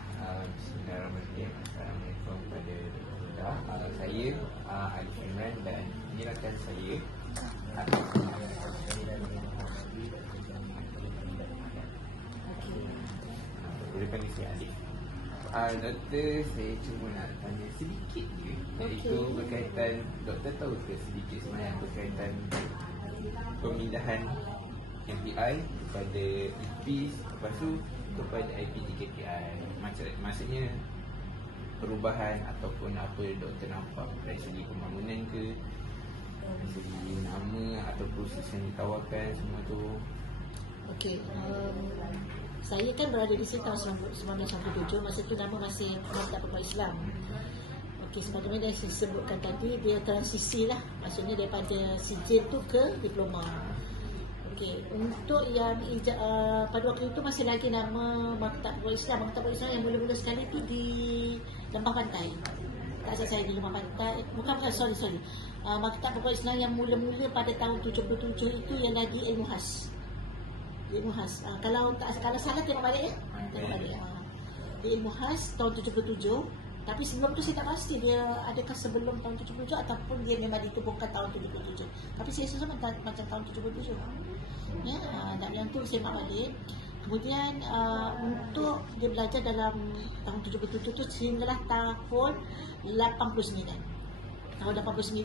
Bismillahirrahmanirrahim. Assalamualaikum kepada Dr. Saya Alif Imran dan ini rakan saya. Boleh panggil saya Alif. Doktor, saya cuma nak tanya sedikit je, iaitu berkaitan, doktor tahu ke sedikit sebenarnya berkaitan pemindahan MPI kepada IPIS, lepas tu kepada IPTKPI. Maksudnya perubahan ataupun apa doktor nampak dari segi pembangunan ke, dari segi nama atau proses yang ditawarkan semua tu. Okey, saya kan berada di sini tahun 1997, masa itu nama masih Maktab Pemuda Islam. Okey, sebagaimana yang saya sebutkan tadi, dia transisi lah, maksudnya daripada sijil tu ke diploma. Okey, untuk yang pada waktu itu masih lagi nama Maktab Pemuda Islam. Maktab Pemuda Islam yang mula-mula sekali tu di Lembah Pantai. Tak salah saya di Lembah Pantai. Bukan, sorry. Maktab Pemuda Islam yang mula-mula pada tahun 77 itu yang lagi ilmu khas. Ilmu khas. Kalau salah tengok balik ya. Tengok balik. Di ilmu khas tahun 77. Tapi sebelum tu saya tak pasti dia adakah sebelum tahun 77 ataupun dia memang ditubuhkan tahun 77. Tapi saya rasa macam tahun 77. Ya, dan yang tu saya mak balik. Kemudian untuk dia belajar dalam tahun 77 tu sehinggalah tahun 89. Tahun 89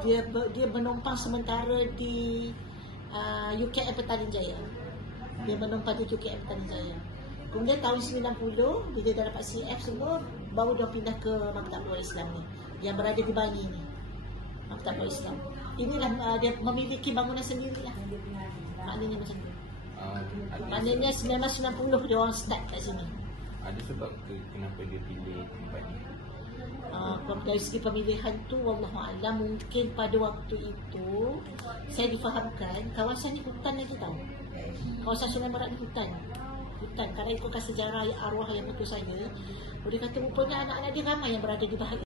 dia menumpang sementara di UKM Petaling Jaya. Dia menumpang di UKM Petaling Jaya. Kemudian tahun 90 bila dia dapat CF semua, baru dia pindah ke Maktab Pemuda Islam ni yang berada di Bangi ni. Maktab Pemuda Islam. Inilah dia memiliki bangunan sendiri lah. Maknanya macam tu. Maknanya 1990 dia orang start kat sini. Ada sebab kenapa dia pilih tempat ni? Dari segi pemilihan tu wallahualam, mungkin pada waktu itu saya difahamkan kawasan ni hutan lagi tau. Kawasan Sungai Merak ni hutan. Kalau ikutkan sejarah arwah yang betul saya, boleh kata rupanya anak-anak dia ramai yang berada di bahagian